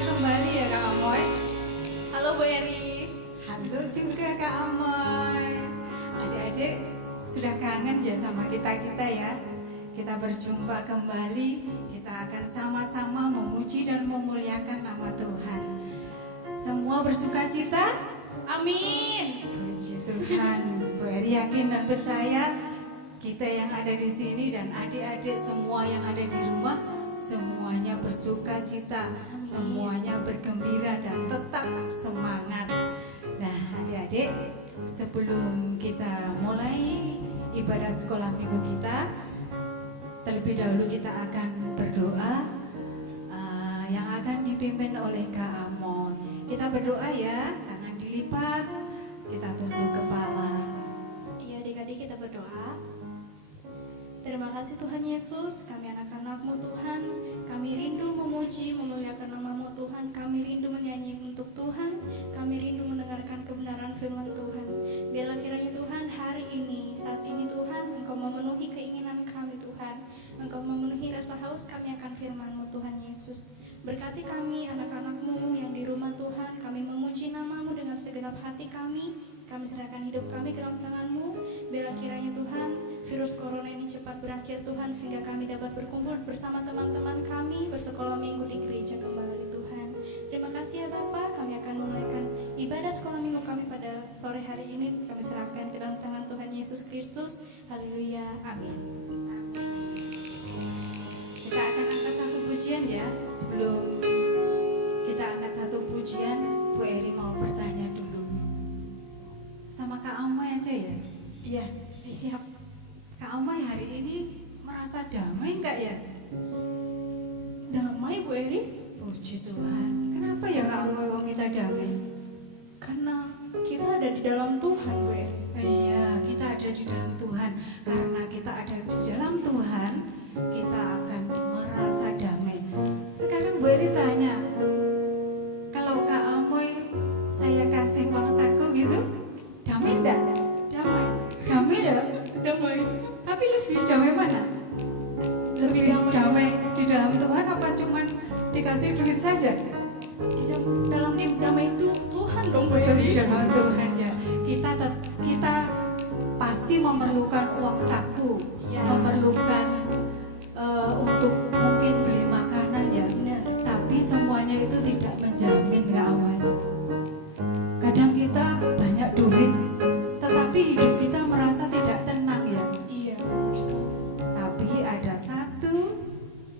kembali ya Kak Amoy. Halo Bu Eri. Halo juga Kak Amoy. Adik-adik sudah kangen ya sama kita-kita ya. Kita berjumpa kembali, kita akan sama-sama memuji dan memuliakan nama Tuhan. Semua bersuka cita? Amin. Puji Tuhan. Bu Eri yakin dan percaya kita yang ada di sini dan adik-adik semua yang ada di rumah semuanya bersuka cita, semuanya bergembira dan tetap semangat. Nah adik-adik, sebelum kita mulai ibadah sekolah minggu kita, terlebih dahulu kita akan berdoa yang akan dipimpin oleh Kak Amon. Kita berdoa ya, tangan dilipat, kita tunduk kepala. Iya adik-adik, kita berdoa. Terima kasih Tuhan Yesus, kami anak-anak-Mu Tuhan. Kami rindu memuji, memuliakan nama-Mu Tuhan. Kami rindu menyanyi untuk Tuhan. Kami rindu mendengarkan kebenaran firman Tuhan. Biarlah kiranya Tuhan hari ini, saat ini Tuhan, Engkau memenuhi keinginan kami Tuhan. Engkau memenuhi rasa haus kami akan firman-Mu Tuhan Yesus. Berkati kami anak-anak-Mu yang di rumah Tuhan. Kami memuji nama-Mu dengan segenap hati kami. Kami serahkan hidup kami ke dalam tangan-Mu. Biarlah kiranya Tuhan, virus corona ini cepat berakhir Tuhan, sehingga kami dapat berkumpul bersama teman-teman kami bersekolah minggu di gereja kembali Tuhan. Terima kasih ya Bapa, kami akan memulaikan ibadah sekolah minggu kami pada sore hari ini. Kami serahkan ke dalam tangan Tuhan Yesus Kristus. Haleluya, amin. Kita akan angkat satu pujian ya. Sebelum kita angkat satu pujian, Bu Eri mau bertanya dulu sama Kak Amai aja ya. Iya, siap. Kak Amai hari ini merasa damai enggak ya? Damai Bu Eri? Puji Tuhan. Kenapa ya Kak Amai kok kita damai? Karena kita ada di dalam Tuhan Bu Eri. Iya, kita ada di dalam Tuhan. Karena kita ada di dalam Tuhan, kita akan merasa damai. Sekarang Bu Eri tanya, kalau Kak Amai saya kasih uang saku gitu, damai enggak? Damai. Damai ya? Damai. Tapi lebih damai mana? Lebih damai di dalam Tuhan apa cuman dikasih duit saja? Dalam damai itu Tuhan dong Bu Betul, di Eri. dalam Tuhan ya. Kita pasti memerlukan uang saku, Ya. memerlukan untuk mungkin beli makanan ya. Benar. Tapi semuanya itu tidak menjamin Kak Awan. Kadang kita banyak duit, tetapi hidup kita merasa tidak tenang ya. Iya. Tapi ada satu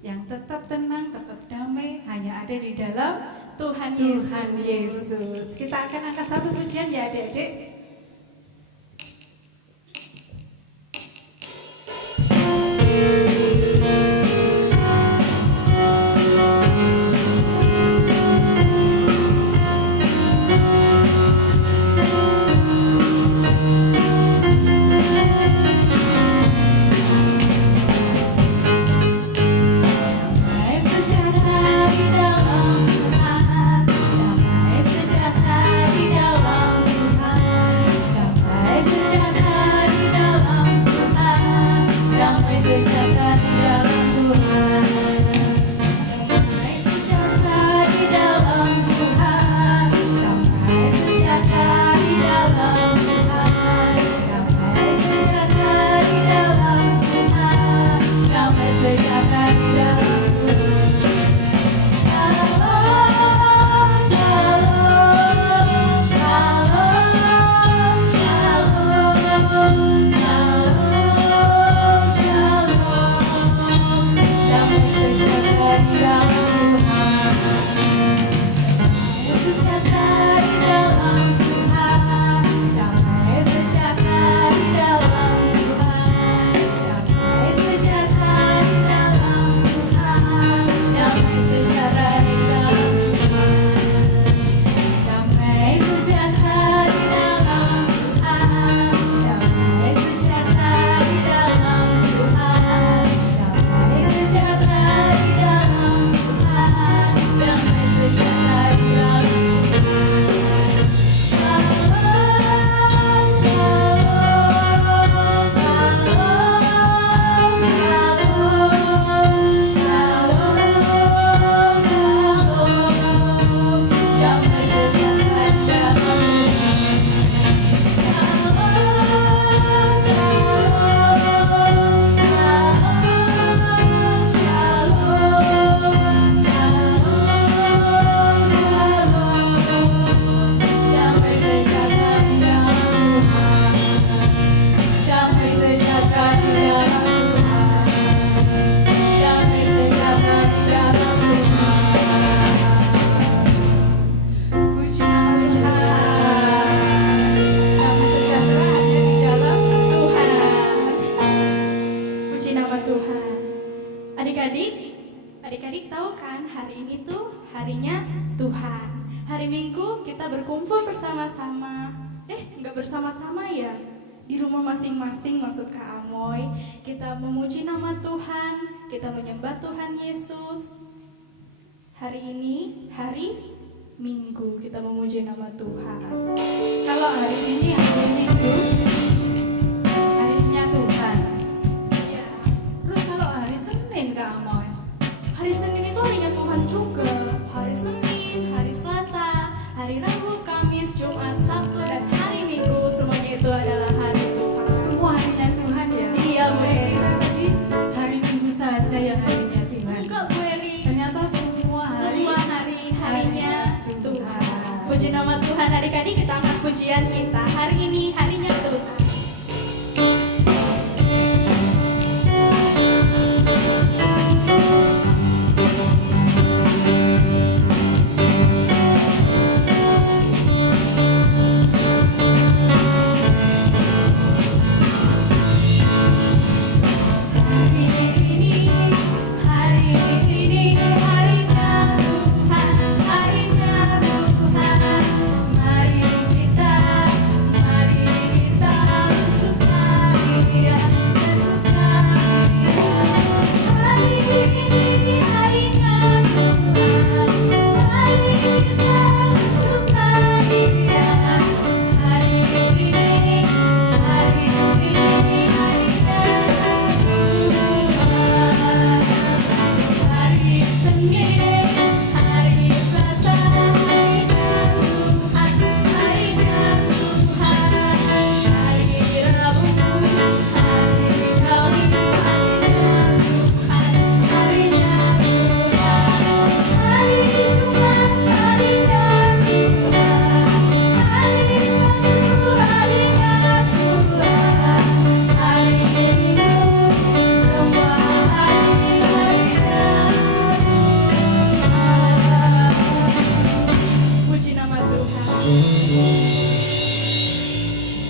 yang tetap tenang, tetap damai, hanya ada di dalam Tuhan Yesus. Tuhan Yesus. Kita akan angkat satu pujian ya adik-adik. Damai sejahtera di dalam Tuhan, damai sejahtera di dalam Tuhan. Adik-adik tahu kan, hari ini tuh harinya Tuhan. Hari Minggu kita berkumpul bersama-sama. Nggak bersama-sama ya? Di rumah masing-masing maksud Kak Amoy. Kita memuji nama Tuhan, kita menyembah Tuhan Yesus. Hari ini hari Minggu kita memuji nama Tuhan. Kalau hari ini hari Minggu, harinya Tuhan. Ya. Terus kalau hari Senin Kak Amoy? Hari Senin itu harinya Tuhan juga. Hari Senin, hari Selasa, hari Rabu, Kamis, Jumat, Sabtu, dan hari Minggu, semuanya itu adalah hari Tuhan. Semua harinya Tuhan ya? Iya, Bu Saya Eri. kira tadi hari Minggu saja yang harinya Tuhan. Enggak, Bu Eri. Ternyata semua hari harinya Tuhan. Puji nama Tuhan. Adik-adik, kita angkat pujian kita. Hari ini harinya Tuhan.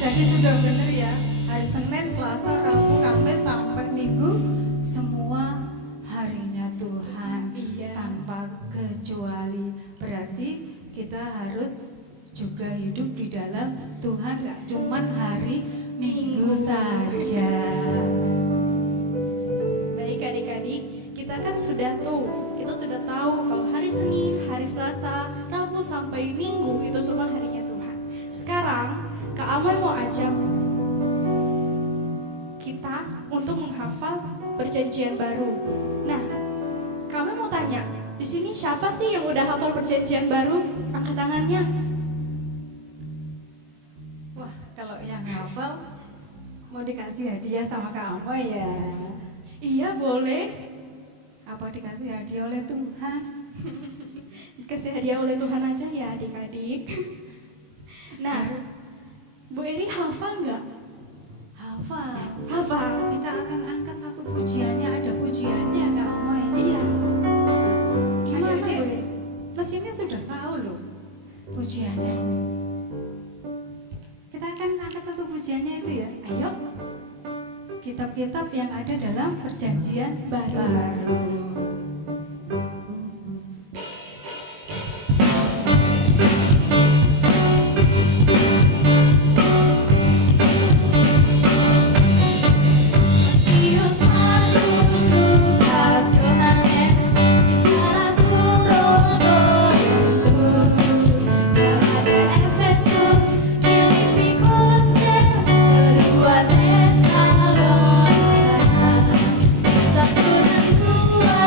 Jadi sudah benar ya, hari Senin, Selasa, Rabu, Kamis sampai Minggu semua harinya Tuhan. Iya. Tanpa kecuali. Berarti kita harus juga hidup di dalam Tuhan, gak cuman hari Minggu saja. Baik adik-adik, kita kan sudah tahu kalau hari Senin, hari Selasa, Rabu sampai Minggu itu semua harinya Tuhan. Sekarang Kak Amoy mau ajak kita untuk menghafal perjanjian baru. Nah, kami mau tanya, di sini siapa sih yang udah hafal perjanjian baru? Angkat tangannya. Wah, kalau yang hafal mau dikasih hadiah sama Kak Amoy ya? Iya, boleh. Apa dikasih hadiah oleh Tuhan? Kasih hadiah oleh Tuhan aja ya adik-adik. Nah, Bu Eri hafal nggak? Hafal. Hafal. Kita akan angkat satu pujiannya, ada pujiannya Kak Amoy. Iya. Gimana Adik-adik, Bu Eri? mestinya sudah tahu loh pujiannya ini. Kita akan angkat satu pujiannya itu ya. Ayo. Kitab-kitab yang ada dalam perjanjian baru. Satu dan dua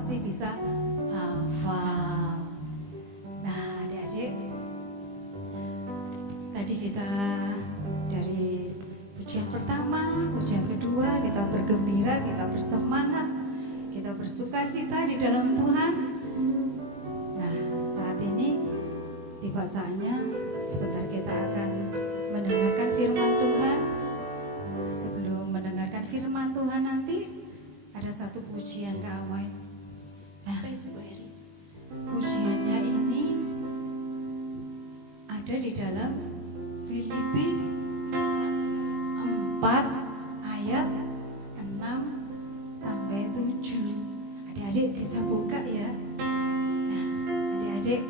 pasti bisa hafal. Nah, adik-adik, tadi kita dari pujian pertama, pujian kedua, kita bergembira, kita bersemangat, kita bersuka cita di dalam Tuhan. Nah, saat ini tiba saatnya sebentar kita akan mendengarkan firman Tuhan. Sebelum mendengarkan firman Tuhan nanti ada satu pujian Kak Amai. Nah, pujiannya ini ada di dalam Filipi 4 ayat 6 sampai 7. Adik-adik bisa buka ya. Nah, adik-adik,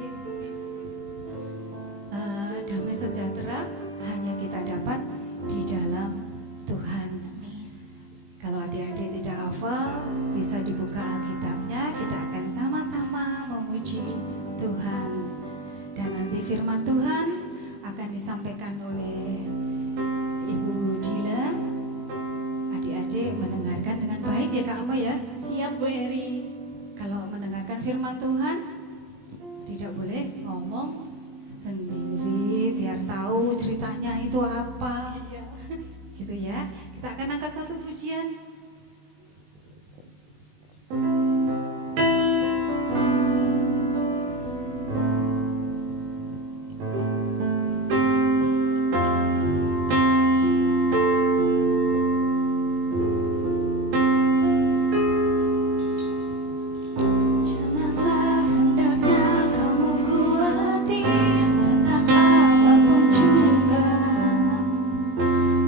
damai sejahtera hanya kita dapat di dalam Tuhan. Kalau adik-adik tidak hafal, bisa dibuka Alkitabnya, kita akan sama-sama memuji Tuhan. Dan nanti firman Tuhan akan disampaikan oleh Ibu Dilan. Adik-adik mendengarkan dengan baik ya Kak Amba ya. Siap Bu Eri. Kalau mendengarkan firman Tuhan tidak boleh ngomong sendiri, biar tahu ceritanya itu apa. Gitu ya. Kita akan angkat satu pujian.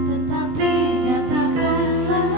Tetapi nyatakanlah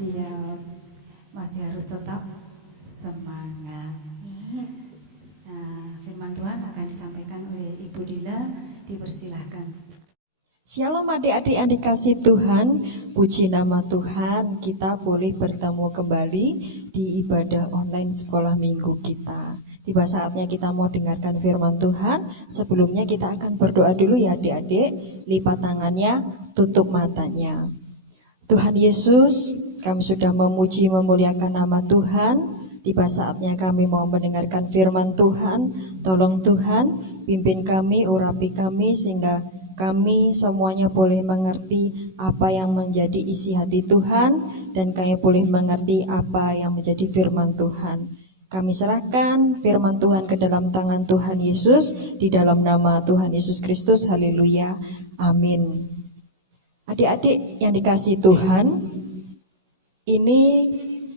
Siap. Masih harus tetap semangat. Nah, firman Tuhan akan disampaikan oleh Ibu Dila. Dipersilahkan. Shalom adik-adik yang dikasih Tuhan, puji nama Tuhan, kita boleh bertemu kembali di ibadah online sekolah minggu kita. Tiba saatnya kita mau dengarkan firman Tuhan. Sebelumnya kita akan berdoa dulu ya adik-adik. Lipat tangannya, tutup matanya. Tuhan Yesus, kami sudah memuji memuliakan nama Tuhan. Tiba saatnya kami mau mendengarkan firman Tuhan. Tolong Tuhan, pimpin kami, urapi kami sehingga kami semuanya boleh mengerti apa yang menjadi isi hati Tuhan dan kami boleh mengerti apa yang menjadi firman Tuhan. Kami serahkan firman Tuhan ke dalam tangan Tuhan Yesus di dalam nama Tuhan Yesus Kristus. Haleluya. Amin. Adik-adik yang dikasihi Tuhan, ini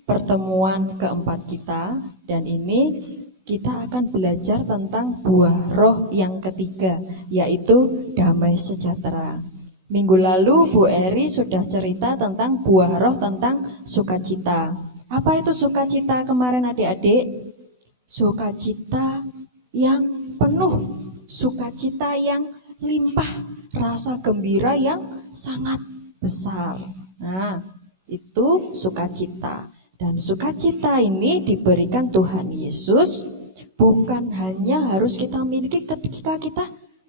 pertemuan keempat kita dan ini kita akan belajar tentang buah roh yang ketiga, yaitu damai sejahtera. Minggu lalu Bu Eri sudah cerita tentang buah roh tentang sukacita. Apa itu sukacita kemarin adik-adik? Sukacita yang penuh, sukacita yang limpah, rasa gembira yang sangat besar. Nah, itu sukacita. Dan sukacita ini diberikan Tuhan Yesus bukan hanya harus kita miliki ketika kita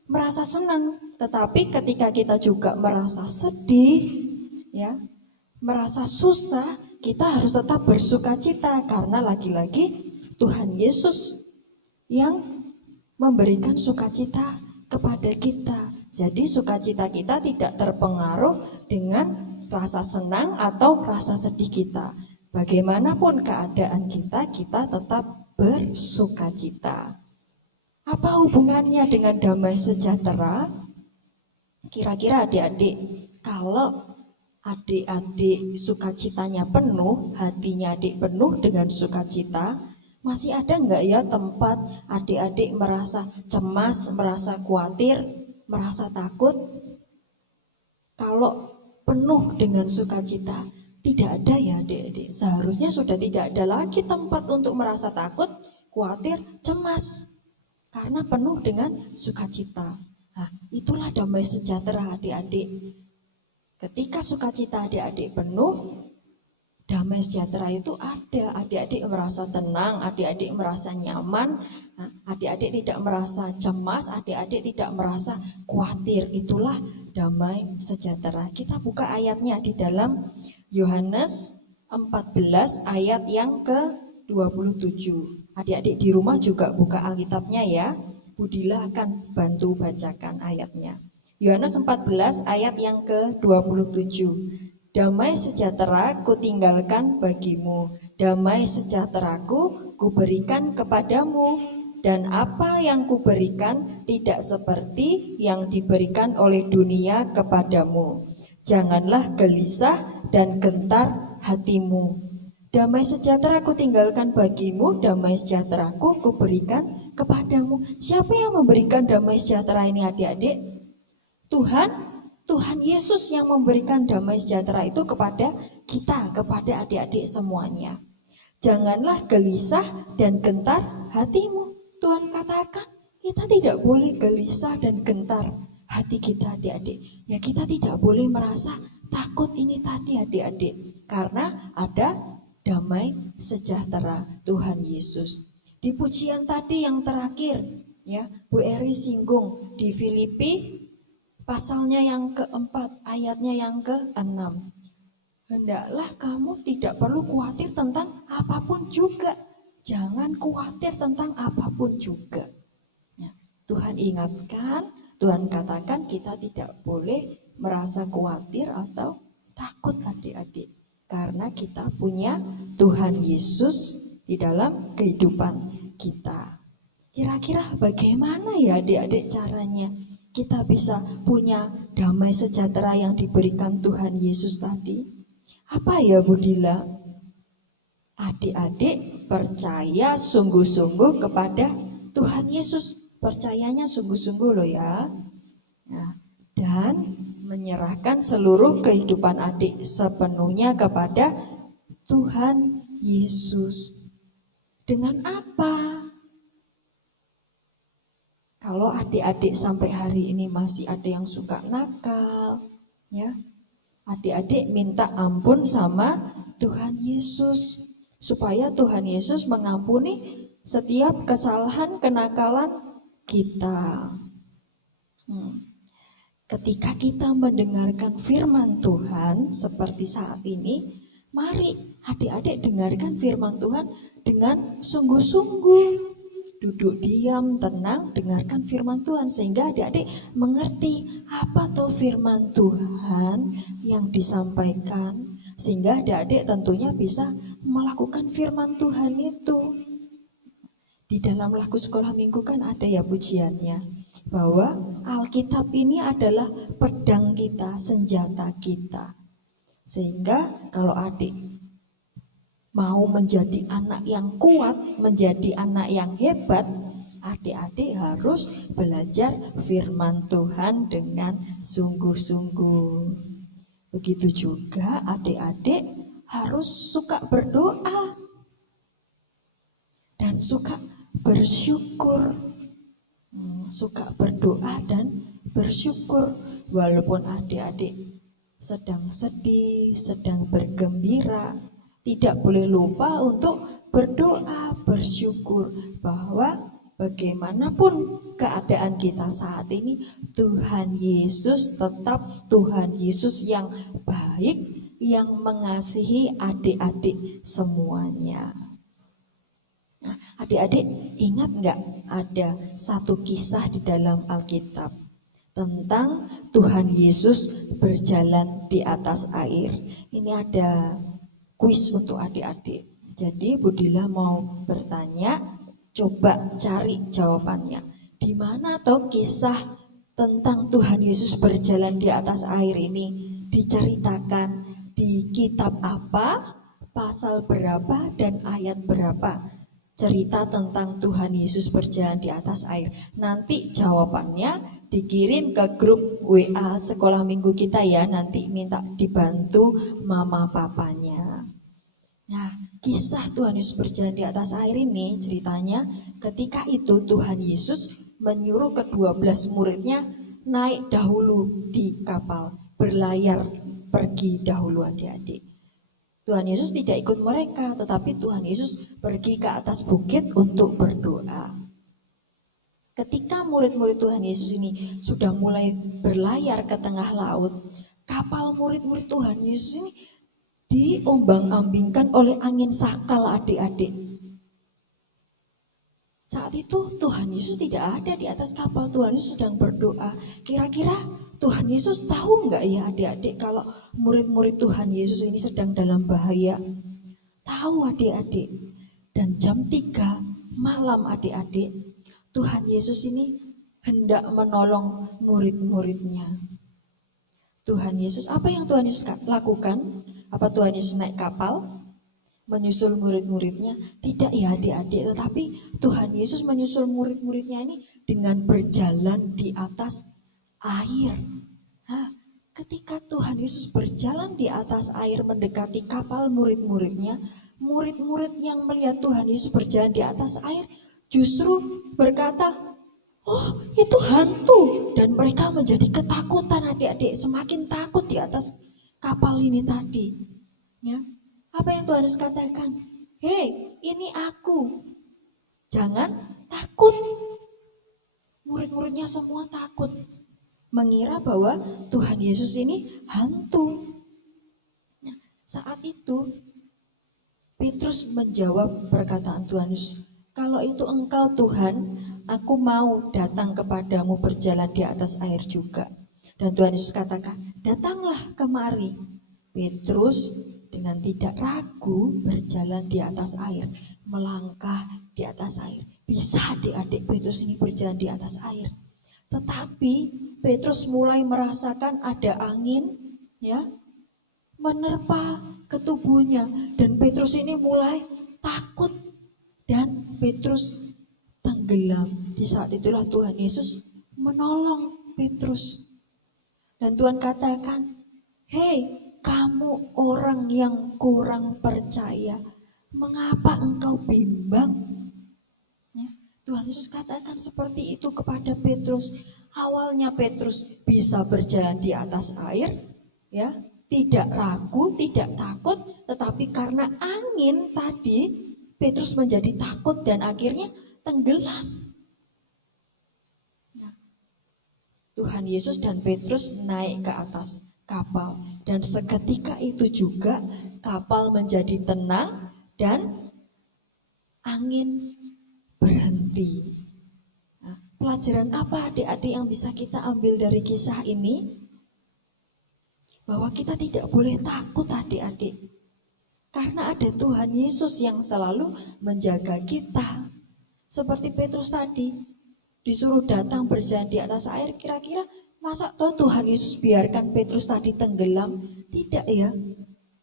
merasa senang, tetapi ketika kita juga merasa sedih, ya, merasa susah, kita harus tetap bersukacita karena lagi-lagi Tuhan Yesus yang memberikan sukacita kepada kita. Jadi sukacita kita tidak terpengaruh dengan rasa senang atau rasa sedih kita. Bagaimanapun keadaan kita, kita tetap bersukacita. Apa hubungannya dengan damai sejahtera? Kira-kira adik-adik, kalau adik-adik sukacitanya penuh, hatinya adik penuh dengan sukacita, masih ada enggak ya tempat adik-adik merasa cemas, merasa khawatir, merasa takut? Kalau penuh dengan sukacita, tidak ada ya adik-adik. Seharusnya sudah tidak ada lagi tempat untuk merasa takut, khawatir, cemas. Karena penuh dengan sukacita. Nah, itulah damai sejahtera adik-adik. Ketika sukacita adik-adik penuh, damai sejahtera itu ada. Adik-adik merasa tenang, adik-adik merasa nyaman, adik-adik tidak merasa cemas, adik-adik tidak merasa khawatir. Itulah damai sejahtera. Kita buka ayatnya di dalam Yohanes 14 ayat yang ke-27. Adik-adik di rumah juga buka Alkitabnya ya. Budila akan bantu bacakan ayatnya. Yohanes 14 ayat yang ke-27. Damai sejahtera kutinggalkan bagimu, damai sejahteraku kuberikan kepadamu, dan apa yang kuberikan tidak seperti yang diberikan oleh dunia kepadamu. Janganlah gelisah dan gentar hatimu. Damai sejahtera kutinggalkan bagimu, damai sejahteraku kuberikan kepadamu. Siapa yang memberikan damai sejahtera ini adik-adik? Tuhan Yesus yang memberikan damai sejahtera itu kepada kita, kepada adik-adik semuanya. Janganlah gelisah dan gentar hatimu. Tuhan katakan kita tidak boleh gelisah dan gentar hati kita adik-adik. Ya kita tidak boleh merasa takut ini tadi adik-adik. Karena ada damai sejahtera Tuhan Yesus. Di pujian tadi yang terakhir ya Bu Eri singgung di Filipi pasalnya yang keempat, ayatnya yang ke-6. Hendaklah kamu tidak perlu khawatir tentang apapun juga. Jangan khawatir tentang apapun juga. Ya, Tuhan ingatkan, Tuhan katakan kita tidak boleh merasa khawatir atau takut adik-adik. Karena kita punya Tuhan Yesus di dalam kehidupan kita. Kira-kira bagaimana ya adik-adik caranya? Kita bisa punya damai sejahtera yang diberikan Tuhan Yesus tadi. Apa ya Bu Dila? Adik-adik percaya sungguh-sungguh kepada Tuhan Yesus. Percayanya sungguh-sungguh loh ya. Nah, dan menyerahkan seluruh kehidupan adik sepenuhnya kepada Tuhan Yesus. Dengan apa? Kalau adik-adik sampai hari ini masih ada yang suka nakal, ya, adik-adik minta ampun sama Tuhan Yesus, supaya Tuhan Yesus mengampuni setiap kesalahan kenakalan kita. Ketika kita mendengarkan firman Tuhan seperti saat ini, mari adik-adik dengarkan firman Tuhan dengan sungguh-sungguh. Duduk diam, tenang, dengarkan firman Tuhan sehingga adik-adik mengerti apa toh firman Tuhan yang disampaikan, sehingga adik-adik tentunya bisa melakukan firman Tuhan itu. Di dalam lagu sekolah minggu kan ada ya pujiannya, bahwa Alkitab ini adalah pedang kita, senjata kita. Sehingga kalau adik mau menjadi anak yang kuat, menjadi anak yang hebat, adik-adik harus belajar firman Tuhan dengan sungguh-sungguh. Begitu juga adik-adik harus suka berdoa dan suka bersyukur. Suka berdoa dan bersyukur walaupun adik-adik sedang sedih, sedang bergembira, tidak boleh lupa untuk berdoa, bersyukur bahwa bagaimanapun keadaan kita saat ini, Tuhan Yesus tetap Tuhan Yesus yang baik, yang mengasihi adik-adik semuanya. Nah, adik-adik ingat nggak ada satu kisah di dalam Alkitab tentang Tuhan Yesus berjalan di atas air? Ini ada kuis untuk adik-adik. Jadi Budila mau bertanya, coba cari jawabannya. Di mana toh kisah tentang Tuhan Yesus berjalan di atas air ini diceritakan? Di kitab apa, pasal berapa, dan ayat berapa? Cerita tentang Tuhan Yesus berjalan di atas air. Nanti jawabannya dikirim ke grup WA sekolah minggu kita ya. Nanti minta dibantu mama papanya. Nah, kisah Tuhan Yesus berjalan di atas air ini ceritanya ketika itu Tuhan Yesus menyuruh ke-12 muridnya naik dahulu di kapal, berlayar pergi dahulu adik-adik. Tuhan Yesus tidak ikut mereka, tetapi Tuhan Yesus pergi ke atas bukit untuk berdoa. Ketika murid-murid Tuhan Yesus ini sudah mulai berlayar ke tengah laut, kapal murid-murid Tuhan Yesus ini diombang-ambingkan oleh angin sakal adik-adik. Saat itu Tuhan Yesus tidak ada di atas kapal, Tuhan Yesus sedang berdoa. Kira-kira Tuhan Yesus tahu nggak ya adik-adik kalau murid-murid Tuhan Yesus ini sedang dalam bahaya? Tahu adik-adik. Dan jam 3 malam adik-adik, Tuhan Yesus ini hendak menolong murid-muridnya. Tuhan Yesus, apa yang Tuhan Yesus lakukan? Apa Tuhan Yesus naik kapal menyusul murid-muridnya? Tidak ya adik-adik, tetapi Tuhan Yesus menyusul murid-muridnya ini dengan berjalan di atas air. Ketika Tuhan Yesus berjalan di atas air mendekati kapal murid-muridnya, murid-murid yang melihat Tuhan Yesus berjalan di atas air justru berkata, "Oh, itu hantu." Dan mereka menjadi ketakutan adik-adik, semakin takut di atas kapal ini tadi. Ya. Apa yang Tuhan Yesus katakan? "Hei, ini aku. Jangan takut." Murid-muridnya semua takut, mengira bahwa Tuhan Yesus ini hantu. Nah, saat itu Petrus menjawab perkataan Tuhan Yesus, "Kalau itu engkau Tuhan, aku mau datang kepadamu berjalan di atas air juga." Dan Tuhan Yesus katakan, "Datanglah kemari." Petrus dengan tidak ragu berjalan di atas air, melangkah di atas air. Bisa adik-adik Petrus ini berjalan di atas air. Tetapi Petrus mulai merasakan ada angin ya menerpa ke tubuhnya, dan Petrus ini mulai takut dan Petrus tenggelam. Di saat itulah Tuhan Yesus menolong Petrus. Dan Tuhan katakan, "Hei, kamu orang yang kurang percaya, mengapa engkau bimbang? Ya, Tuhan Yesus katakan seperti itu kepada Petrus. Awalnya Petrus bisa berjalan di atas air, ya, tidak ragu, tidak takut, tetapi karena angin tadi Petrus menjadi takut dan akhirnya tenggelam. Nah, Tuhan Yesus dan Petrus naik ke atas kapal dan seketika itu juga kapal menjadi tenang dan angin berhenti. Nah, pelajaran apa adik-adik yang bisa kita ambil dari kisah ini? Bahwa kita tidak boleh takut adik-adik. Karena ada Tuhan Yesus yang selalu menjaga kita. Seperti Petrus tadi, disuruh datang berjalan di atas air, kira-kira masa toh Tuhan Yesus biarkan Petrus tadi tenggelam? Tidak ya.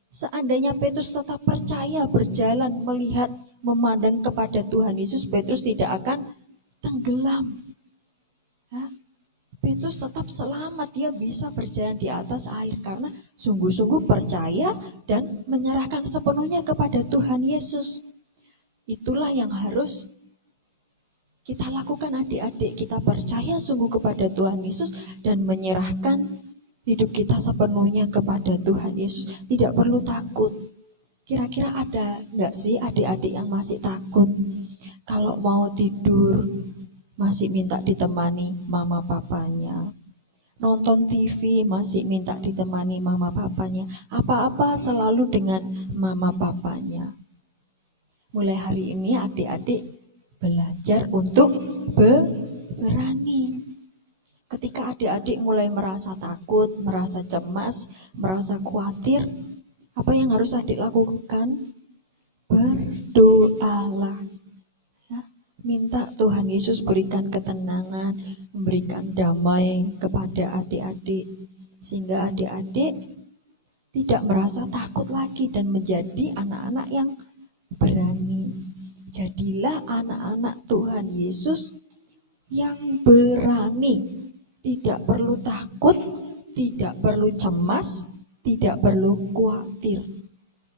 Seandainya Petrus tetap percaya berjalan, melihat, memandang kepada Tuhan Yesus, Petrus tidak akan tenggelam. Petrus tetap selamat, dia bisa berjalan di atas air karena sungguh-sungguh percaya dan menyerahkan sepenuhnya kepada Tuhan Yesus. Itulah yang harus kita lakukan adik-adik, kita percaya sungguh kepada Tuhan Yesus dan menyerahkan hidup kita sepenuhnya kepada Tuhan Yesus. Tidak perlu takut. Kira-kira ada nggak sih adik-adik yang masih takut? Kalau mau tidur masih minta ditemani mama papanya. Nonton TV masih minta ditemani mama papanya. Apa-apa selalu dengan mama papanya. Mulai hari ini adik-adik belajar untuk berani. Ketika adik-adik mulai merasa takut, merasa cemas, merasa khawatir, apa yang harus adik lakukan? Berdoalah. Minta Tuhan Yesus berikan ketenangan, memberikan damai kepada adik-adik. Sehingga adik-adik tidak merasa takut lagi dan menjadi anak-anak yang berani. Jadilah anak-anak Tuhan Yesus yang berani. Tidak perlu takut, tidak perlu cemas, tidak perlu khawatir.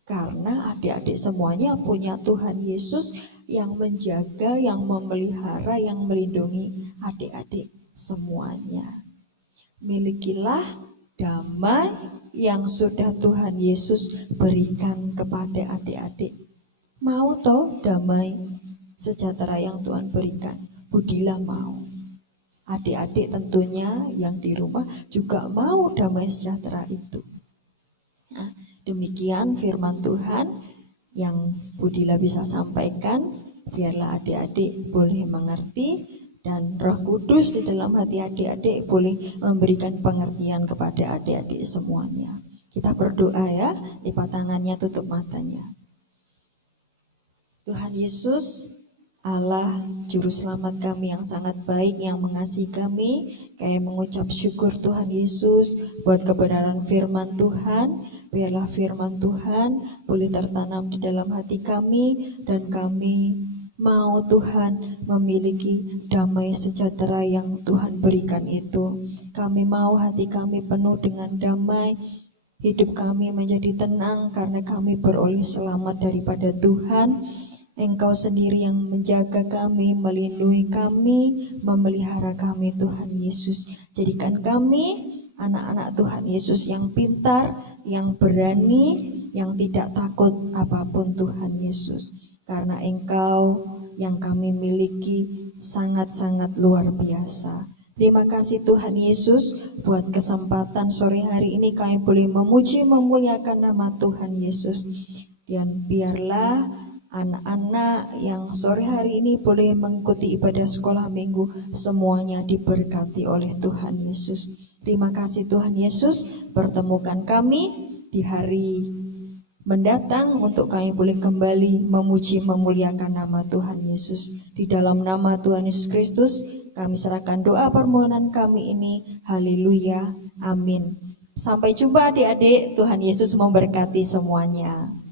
Karena adik-adik semuanya punya Tuhan Yesus yang menjaga, yang memelihara, yang melindungi adik-adik semuanya. Milikilah damai yang sudah Tuhan Yesus berikan kepada adik-adik. Mau toh damai sejahtera yang Tuhan berikan? Budilah mau. Adik-adik tentunya yang di rumah juga mau damai sejahtera itu. Nah, demikian firman Tuhan yang Budila bisa sampaikan. Biarlah adik-adik boleh mengerti dan Roh Kudus di dalam hati adik-adik boleh memberikan pengertian kepada adik-adik semuanya. Kita berdoa ya, lipat tangannya, tutup matanya. Tuhan Yesus, Allah Juru Selamat kami yang sangat baik, yang mengasihi kami, kami mengucap syukur Tuhan Yesus buat kebenaran firman Tuhan. Biarlah firman Tuhan boleh tertanam di dalam hati kami dan kami mau Tuhan memiliki damai sejahtera yang Tuhan berikan itu. Kami mau hati kami penuh dengan damai, hidup kami menjadi tenang karena kami beroleh selamat daripada Tuhan. Engkau sendiri yang menjaga kami, melindungi kami, memelihara kami Tuhan Yesus. Jadikan kami anak-anak Tuhan Yesus yang pintar, yang berani, yang tidak takut apapun Tuhan Yesus. Karena Engkau yang kami miliki sangat-sangat luar biasa. Terima kasih Tuhan Yesus buat kesempatan sore hari ini kami boleh memuji, memuliakan nama Tuhan Yesus. Dan biarlah anak-anak yang sore hari ini boleh mengikuti ibadah sekolah minggu semuanya diberkati oleh Tuhan Yesus. Terima kasih Tuhan Yesus, pertemukan kami di hari mendatang untuk kami boleh kembali memuji memuliakan nama Tuhan Yesus. Di dalam nama Tuhan Yesus Kristus kami serahkan doa permohonan kami ini. Haleluya, amin. Sampai jumpa adik-adik, Tuhan Yesus memberkati semuanya.